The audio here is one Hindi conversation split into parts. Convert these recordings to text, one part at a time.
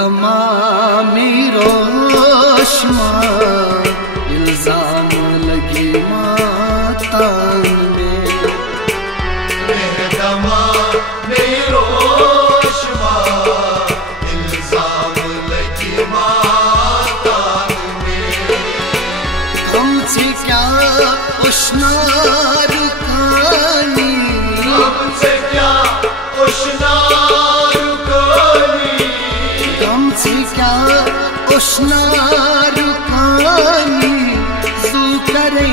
बेहतमामी रोशमा इल्जाम लगी मातान में, बेहतमामी रोशमा इल्जाम लगी मातान में। हमसे क्या उष्णा रुकानी, हमसे क्या उष्णा क्या उष्णा रुकानी सू करे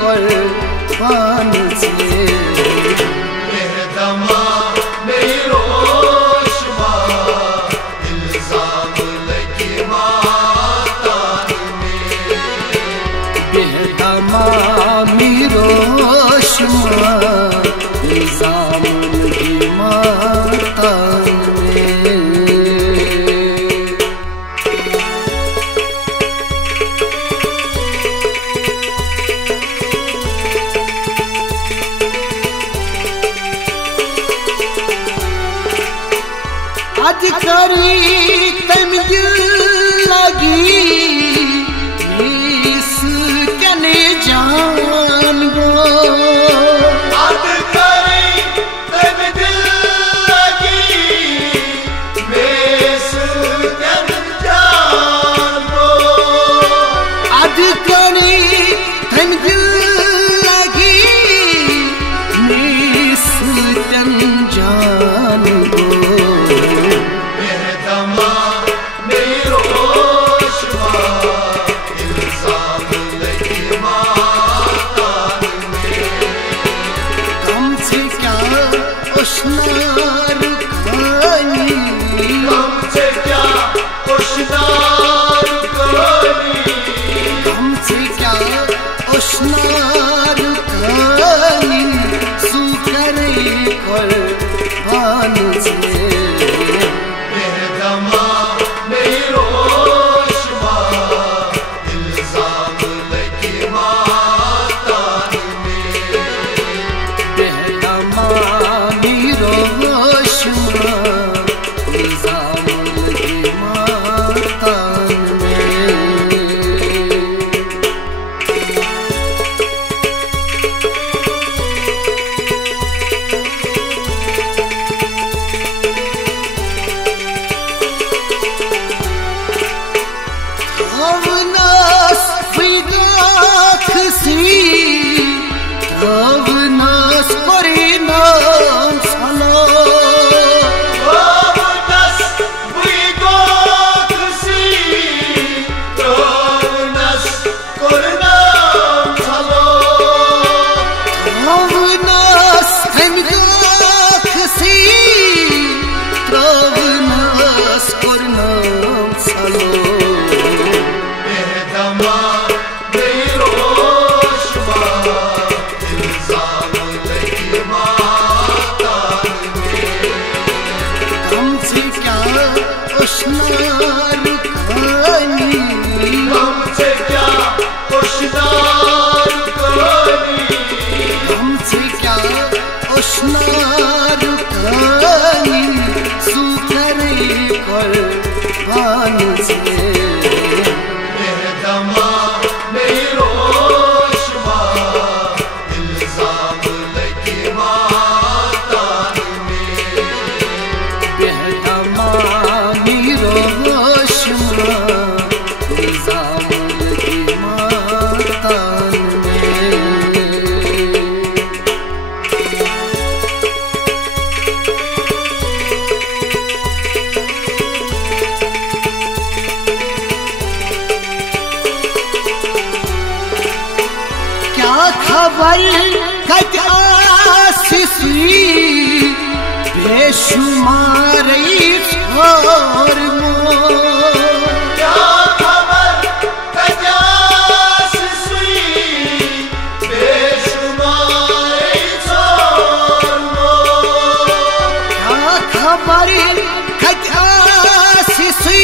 कुर्बान से। बेहतमामी रोशमा इल्जाम लगी मातान में, बेहतमामी रोशमा इल्जाम लगी मातान में। आज करी तम दिल लगी इस कने जान गो, आज करी तम दिल लगी इस कने जान गो। आज करी तम दिल लगी इस कने जान गो। उष्णा रुकानी, हमसे क्या उष्णा रुकानी, हमसे क्या उष्णा रुकानी सू करे कुर्बान से। बेहतमामी रोशमा इल्जाम लगी मातान में, बेहतमामी रोशमा इल्जाम लगी मातान में। Avnas fidaksi, avnas korinam salo, avnas fidaksi, avnas korinam salo, avnas fidaksi, avnas korinam salo। बेहतमामी Roshma इल्जाम लगी मातान में, हमसे क्या उष्णा रुकानी, हमसे क्या उष्णा रुकानी, हमसे क्या उष्णा रुकानी सू करे कुर्बान से। बेहतमामी रोशमा इल्जाम लगी मातान में, बेहतमामी रोशमा इल्जाम लगी मातान में। क्या खबर कजासी बेशुमार छोर मो, क्या खबर कजासी बेशुमार छोर मो, क्या खबर कजासी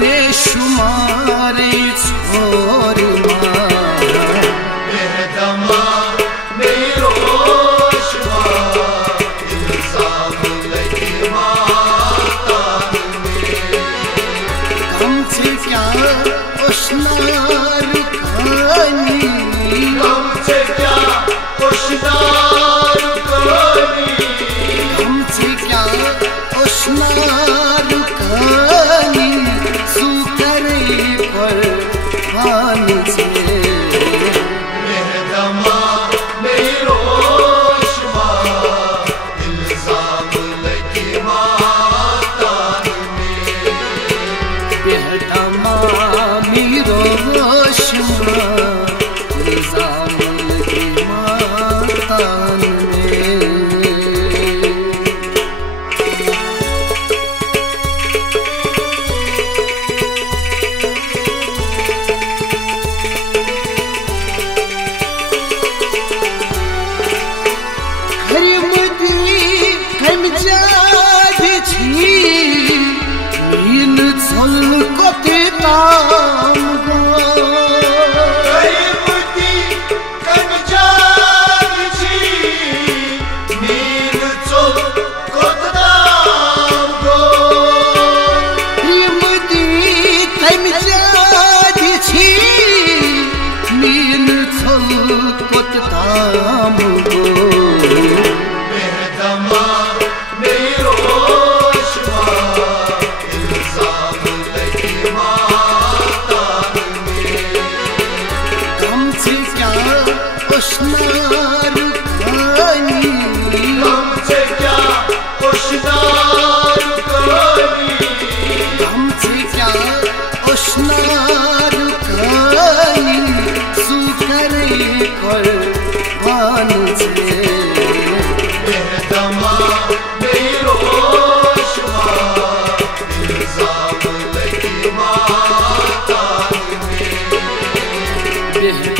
बेशुमार छोर मो। बेहतमामी रोशमा इल्जाम लगी मातान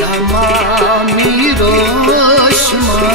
तमामी रोशमा